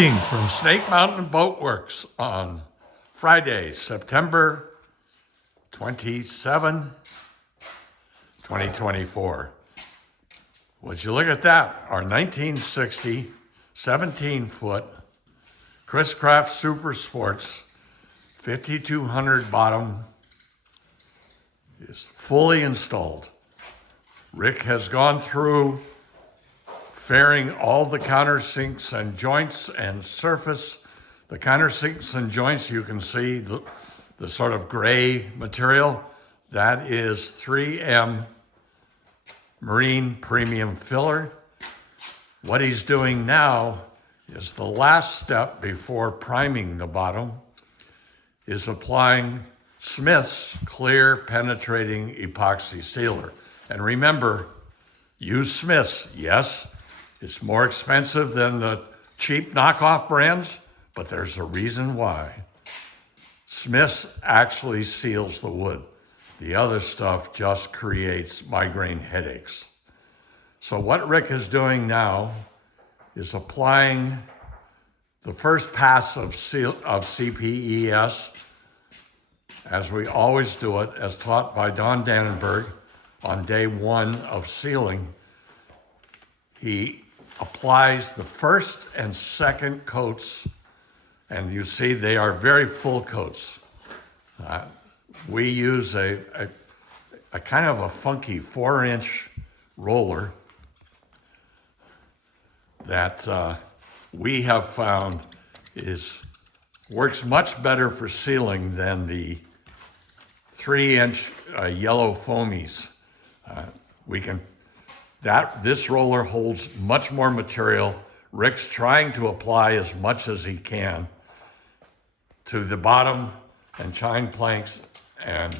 Greetings from Snake Mountain Boat Works on Friday, September 27, 2024. Would you look at that? Our 1960 17-foot Chris Craft Super Sports 5200 bottom is fully installed. Rick has gone through fairing all the countersinks and joints and surface. The countersinks and joints, you can see the sort of gray material. That is 3M Marine Premium Filler. What he's doing now is the last step before priming the bottom is applying Smith's Clear Penetrating Epoxy Sealer. And remember, use Smith's, yes. It's more expensive than the cheap knockoff brands, but there's a reason why. Smith's actually seals the wood. The other stuff just creates migraine headaches. So what Rick is doing now is applying the first pass of CPES, as we always do it, as taught by Don Danenberg on day one of sealing. He applies the first and second coats, and you see they are very full coats. We use a kind of a funky 4-inch roller that we have found works much better for sealing than the 3-inch yellow foamies. This roller holds much more material. Rick's trying to apply as much as he can to the bottom and chine planks and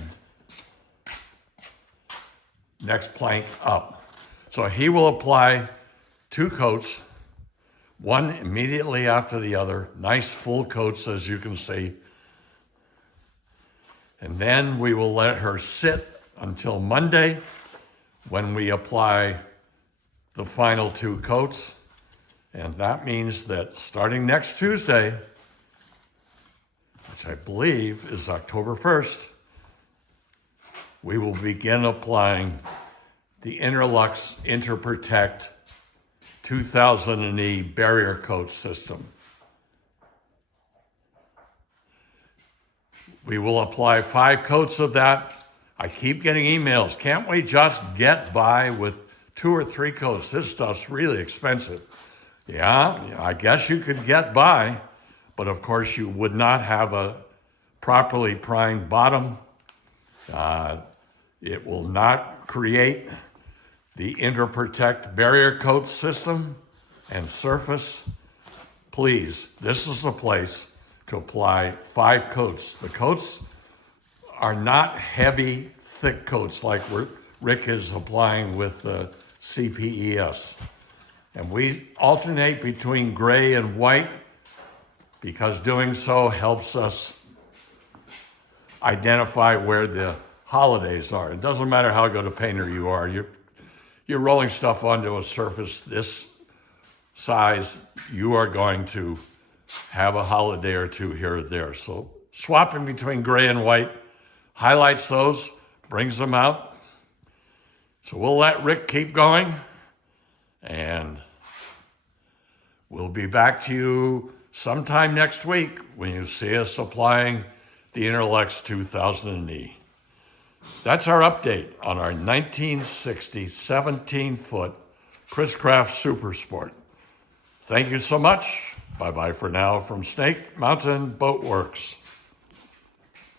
next plank up. So he will apply 2 coats, one immediately after the other, nice full coats as you can see. And then we will let her sit until Monday when we apply the final 2 coats. And that means that starting next Tuesday, which I believe is October 1st, we will begin applying the Interlux Interprotect 2000E barrier coat system. We will apply 5 coats of that. I keep getting emails. Can't we just get by with 2 or 3 coats? This stuff's really expensive. Yeah, I guess you could get by, but of course you would not have a properly primed bottom. It will not create the Interprotect barrier coat system and surface. Please, this is the place to apply 5 coats. The coats are not heavy, thick coats like Rick is applying with the CPES. And we alternate between gray and white because doing so helps us identify where the holidays are. It doesn't matter how good a painter you are. You're rolling stuff onto a surface this size, you are going to have a holiday or 2 here or there. So swapping between gray and white highlights those, brings them out. So we'll let Rick keep going, and we'll be back to you sometime next week when you see us applying the Interlux 2000E. That's our update on our 1960 17-foot Chris Craft Super Sport. Thank you so much. Bye-bye for now from Snake Mountain Boat Works.